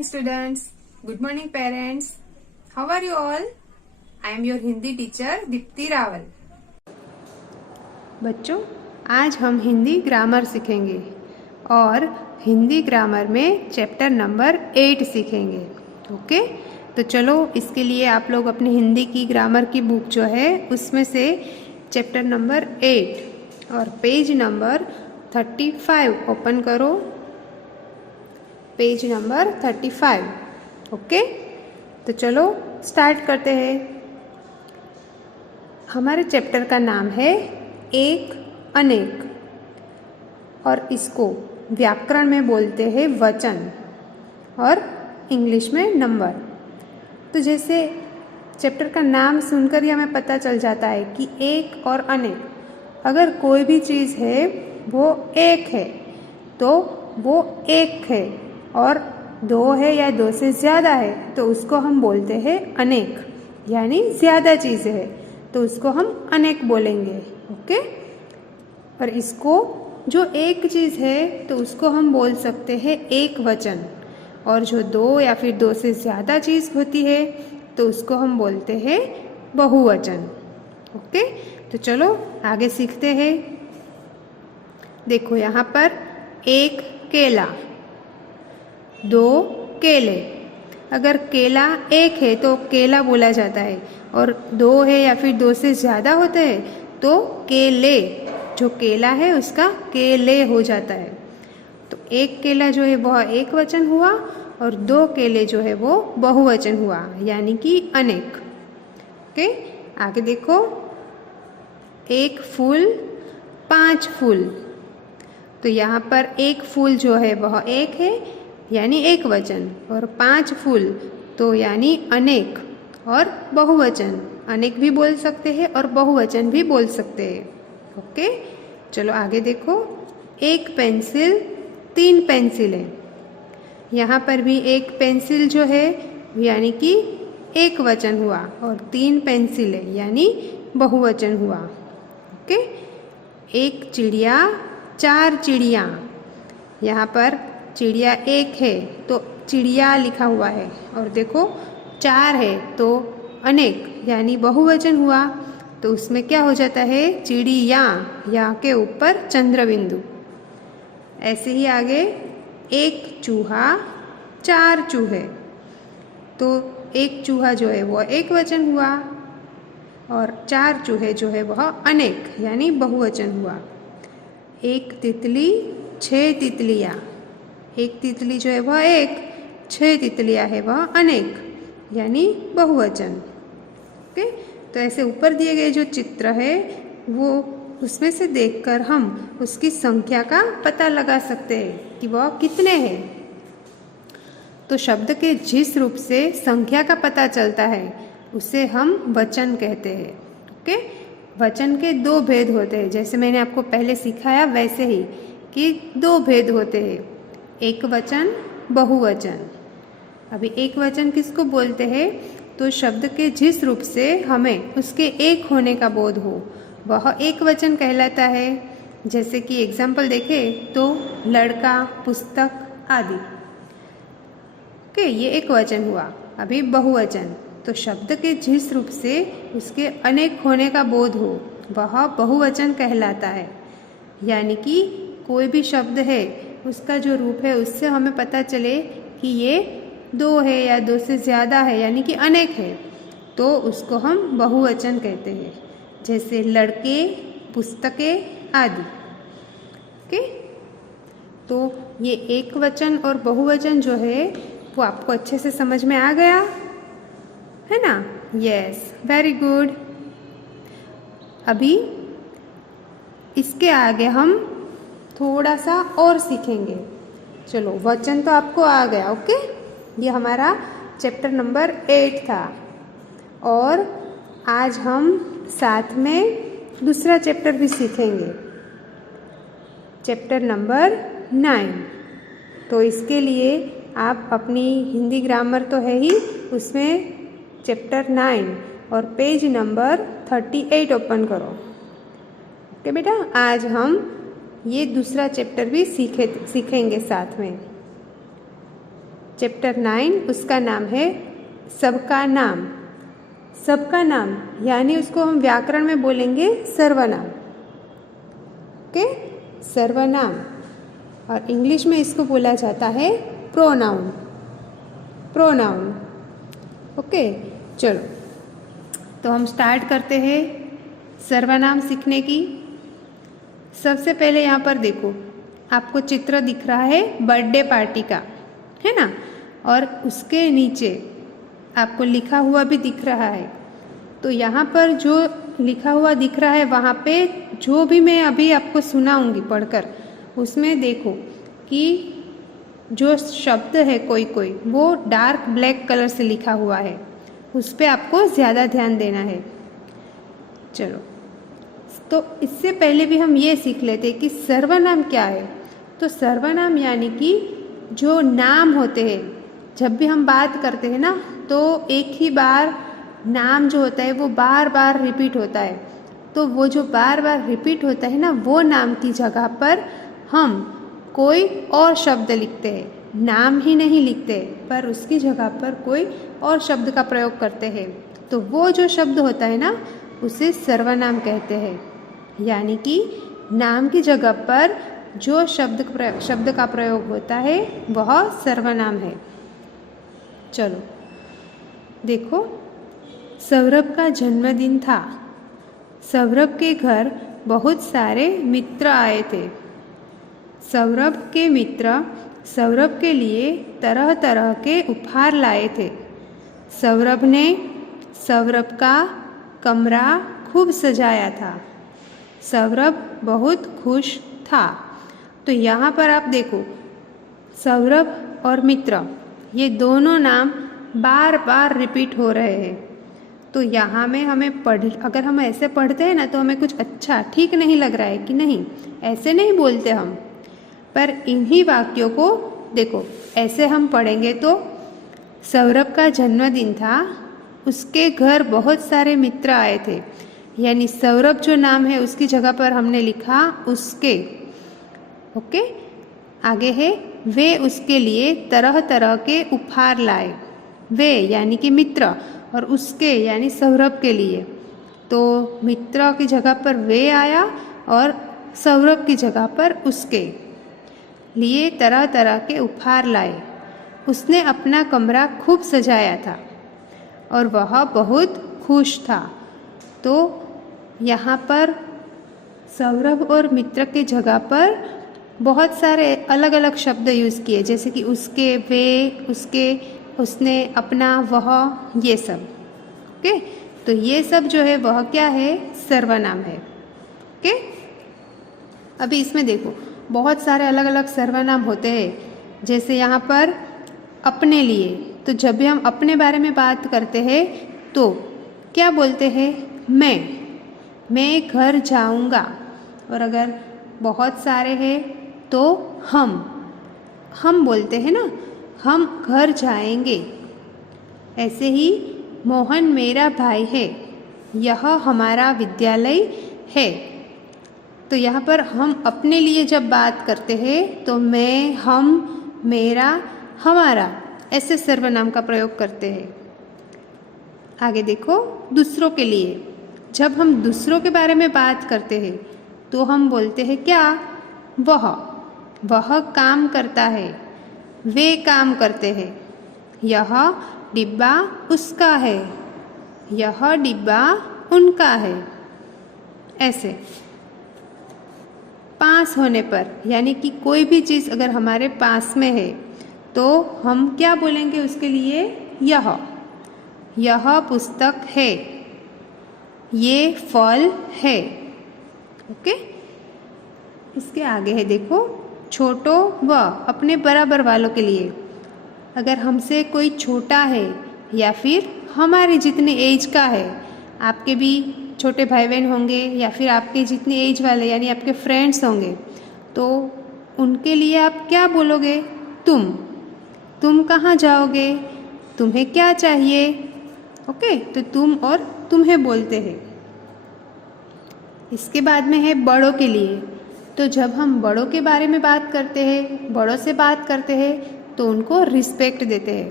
morning students. Good morning parents. How are you all? I am your Hindi teacher Deepti Rawal. बच्चों, आज हम Hindi grammar सीखेंगे और हिंदी ग्रामर में चैप्टर नंबर 8 सीखेंगे। ओके, तो चलो इसके लिए आप लोग अपनी हिंदी की ग्रामर की बुक जो है उसमें से चैप्टर नंबर 8 और पेज नंबर 35 ओपन करो। Page number 35। ओके, तो चलो स्टार्ट करते हैं। हमारे चैप्टर का नाम है एक अनेक और इसको व्याकरण में बोलते हैं वचन और इंग्लिश में नंबर। तो जैसे चैप्टर का नाम सुनकर ही हमें पता चल जाता है कि एक और अनेक, अगर कोई भी चीज़ है वो एक है तो वो एक है, और दो है या दो से ज़्यादा है तो उसको हम बोलते हैं अनेक, यानी ज़्यादा चीज़ें है तो उसको हम अनेक बोलेंगे। ओके, और इसको जो एक चीज़ है तो उसको हम बोल सकते हैं एक वचन, और जो दो या फिर दो से ज़्यादा चीज़ होती है तो उसको हम बोलते हैं बहुवचन। ओके, तो चलो आगे सीखते हैं। देखो यहाँ पर एक केला, दो केले। अगर केला एक है तो केला बोला जाता है, और दो है या फिर दो से ज़्यादा होते हैं तो केले, जो केला है उसका केले हो जाता है। तो एक केला जो है वह एक वचन हुआ और दो केले जो है वो बहुवचन हुआ, यानी कि अनेक। ओके, आगे देखो। एक फूल, पांच फूल। तो यहाँ पर एक फूल जो है वह एक है यानी एक वचन, और पांच फूल तो यानी अनेक और बहुवचन। अनेक भी बोल सकते हैं और बहुवचन भी बोल सकते हैं। ओके, चलो आगे देखो। एक पेंसिल, तीन पेंसिलें। यहाँ पर भी एक पेंसिल जो है यानी कि एक वचन हुआ, और तीन पेंसिलें यानी बहुवचन हुआ। ओके, एक चिड़िया, चार चिड़िया। यहाँ पर चिड़िया एक है तो चिड़िया लिखा हुआ है, और देखो चार है तो अनेक यानी बहुवचन हुआ, तो उसमें क्या हो जाता है चिड़िया, या के ऊपर चंद्र बिंदु। ऐसे ही आगे एक चूहा, चार चूहे। तो एक चूहा जो है वह एक वचन हुआ और चार चूहे जो है वह अनेक यानी बहुवचन हुआ। एक तितली, छह तितलियाँ। एक तितली जो है वह एक, छह तितलियाँ है वह अनेक यानी बहुवचन। ओके, तो ऐसे ऊपर दिए गए जो चित्र है वो उसमें से देखकर हम उसकी संख्या का पता लगा सकते हैं कि वह कितने हैं। तो शब्द के जिस रूप से संख्या का पता चलता है उसे हम वचन कहते हैं। ओके, वचन के दो भेद होते हैं, जैसे मैंने आपको पहले सिखाया वैसे ही कि दो भेद होते हैं, एक वचन, बहुवचन। अभी एक वचन किसको बोलते हैं? तो शब्द के जिस रूप से हमें उसके एक होने का बोध हो वह एक वचन कहलाता है। जैसे कि एग्जाम्पल देखें तो लड़का, पुस्तक आदि। ओके, ये एक वचन हुआ। अभी बहुवचन, तो शब्द के जिस रूप से उसके अनेक होने का बोध हो वह बहुवचन कहलाता है। यानी कि कोई भी शब्द है उसका जो रूप है उससे हमें पता चले कि ये दो है या दो से ज़्यादा है यानी कि अनेक है, तो उसको हम बहुवचन कहते हैं। जैसे लड़के, पुस्तकें आदि। ओके, तो ये एक वचन और बहुवचन जो है वो आपको अच्छे से समझ में आ गया है ना? Yes, very good. अभी इसके आगे हम थोड़ा सा और सीखेंगे। चलो, वचन तो आपको आ गया। ओके, ये हमारा चैप्टर नंबर 8 था, और आज हम साथ में दूसरा चैप्टर भी सीखेंगे, चैप्टर नंबर 9। तो इसके लिए आप अपनी हिंदी ग्रामर तो है ही, उसमें चैप्टर 9 और पेज नंबर 38 ओपन करो। ओके बेटा, आज हम ये दूसरा चैप्टर भी सीखेंगे साथ में। चैप्टर 9 उसका नाम है सबका नाम। सबका नाम यानी उसको हम व्याकरण में बोलेंगे सर्वनाम। ओके, सर्वनाम। और इंग्लिश में इसको बोला जाता है प्रोनाउन। प्रोनाउन। ओके, चलो तो हम स्टार्ट करते हैं सर्वनाम सीखने की। सबसे पहले यहाँ पर देखो, आपको चित्र दिख रहा है बर्थडे पार्टी का, है ना, और उसके नीचे आपको लिखा हुआ भी दिख रहा है। तो यहाँ पर जो लिखा हुआ दिख रहा है वहाँ पे जो भी मैं अभी आपको सुनाऊंगी पढ़कर, उसमें देखो कि जो शब्द है कोई कोई वो डार्क ब्लैक कलर से लिखा हुआ है, उस पर आपको ज़्यादा ध्यान देना है। चलो, तो इससे पहले भी हम ये सीख लेते हैं कि सर्वनाम क्या है। तो सर्वनाम यानी कि जो नाम होते हैं, जब भी हम बात करते हैं ना, तो एक ही बार नाम जो होता है वो बार बार रिपीट होता है। तो वो जो बार बार रिपीट होता है ना, वो नाम की जगह पर हम कोई और शब्द लिखते हैं, नाम ही नहीं लिखते, पर उसकी जगह पर कोई और शब्द का प्रयोग करते हैं। तो वो जो शब्द होता है ना, उसे सर्वनाम कहते हैं। यानी कि नाम की जगह पर जो शब्द का प्रयोग होता है वह सर्वनाम है। चलो देखो, सौरभ का जन्मदिन था। सौरभ के घर बहुत सारे मित्र आए थे। सौरभ के मित्र सौरभ के लिए तरह तरह के उपहार लाए थे। सौरभ ने सौरभ का कमरा खूब सजाया था। सौरभ बहुत खुश था। तो यहाँ पर आप देखो, सौरभ और मित्र ये दोनों नाम बार बार रिपीट हो रहे हैं। तो यहाँ में हमें अगर हम ऐसे पढ़ते हैं ना, तो हमें कुछ अच्छा ठीक नहीं लग रहा है कि नहीं, ऐसे नहीं बोलते हम। पर इन्हीं वाक्यों को देखो, ऐसे हम पढ़ेंगे तो सौरभ का जन्मदिन था, उसके घर बहुत सारे मित्र आए थे। यानी सौरभ जो नाम है उसकी जगह पर हमने लिखा उसके। ओके, आगे है वे उसके लिए तरह तरह के उपहार लाए। वे यानी कि मित्र, और उसके यानी सौरभ के लिए। तो मित्र की जगह पर वे आया और सौरभ की जगह पर उसके लिए तरह तरह के उपहार लाए। उसने अपना कमरा खूब सजाया था और वह बहुत खुश था। तो यहाँ पर सौरभ और मित्र की जगह पर बहुत सारे अलग अलग शब्द यूज़ किए, जैसे कि उसके, वे, उसके, उसने, अपना, वह, ये सब। ओके, तो ये सब जो है वह क्या है, सर्वनाम है। ओके, अभी इसमें देखो बहुत सारे अलग अलग सर्वनाम होते हैं। जैसे यहाँ पर अपने लिए, तो जब भी हम अपने बारे में बात करते हैं तो क्या बोलते हैं, मैं घर जाऊँगा। और अगर बहुत सारे हैं तो हम बोलते हैं ना, हम घर जाएंगे। ऐसे ही मोहन मेरा भाई है, यह हमारा विद्यालय है। तो यहाँ पर हम अपने लिए जब बात करते हैं तो मैं, हम, मेरा, हमारा, ऐसे सर्वनाम का प्रयोग करते हैं। आगे देखो, दूसरों के लिए, जब हम दूसरों के बारे में बात करते हैं तो हम बोलते हैं क्या, वह काम करता है, वे काम करते हैं। यह डिब्बा उसका है, यह डिब्बा उनका है। ऐसे पास होने पर, यानी कि कोई भी चीज़ अगर हमारे पास में है तो हम क्या बोलेंगे उसके लिए, यह पुस्तक है, ये फल है। ओके, इसके आगे है देखो, छोटों व अपने बराबर वालों के लिए। अगर हमसे कोई छोटा है या फिर हमारे जितने एज का है, आपके भी छोटे भाई बहन होंगे या फिर आपके जितने एज वाले यानी आपके फ्रेंड्स होंगे, तो उनके लिए आप क्या बोलोगे, तुम कहाँ जाओगे, तुम्हें क्या चाहिए। ओके, तो तुम और तुम्हें बोलते हैं। इसके बाद में है बड़ों के लिए। तो जब हम बड़ों के बारे में बात करते हैं, बड़ों से बात करते हैं, तो उनको रिस्पेक्ट देते हैं।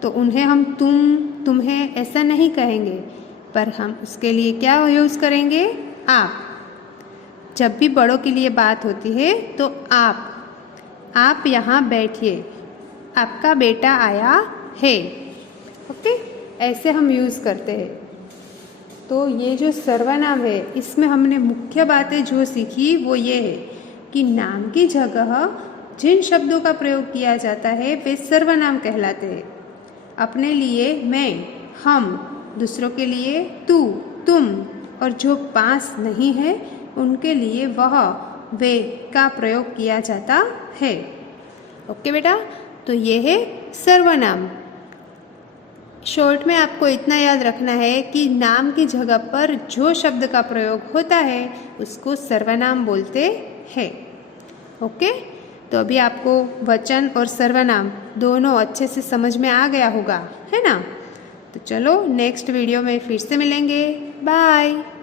तो उन्हें हम तुम, तुम्हें ऐसा नहीं कहेंगे, पर हम उसके लिए क्या यूज़ करेंगे? आप। जब भी बड़ों के लिए बात होती है तो आप यहाँ बैठिए, आपका बेटा आया है। ओके, ऐसे हम यूज़ करते हैं। तो ये जो सर्वनाम है, इसमें हमने मुख्य बातें जो सीखी वो ये है कि नाम की जगह जिन शब्दों का प्रयोग किया जाता है वे सर्वनाम कहलाते हैं। अपने लिए मैं, हम, दूसरों के लिए तू, तुम, और जो पास नहीं है उनके लिए वह, वे का प्रयोग किया जाता है। ओके बेटा, तो ये है सर्वनाम। शॉर्ट में आपको इतना याद रखना है कि नाम की जगह पर जो शब्द का प्रयोग होता है उसको सर्वनाम बोलते हैं। ओके, तो अभी आपको वचन और सर्वनाम दोनों अच्छे से समझ में आ गया होगा, है ना? तो चलो नेक्स्ट वीडियो में फिर से मिलेंगे। बाय।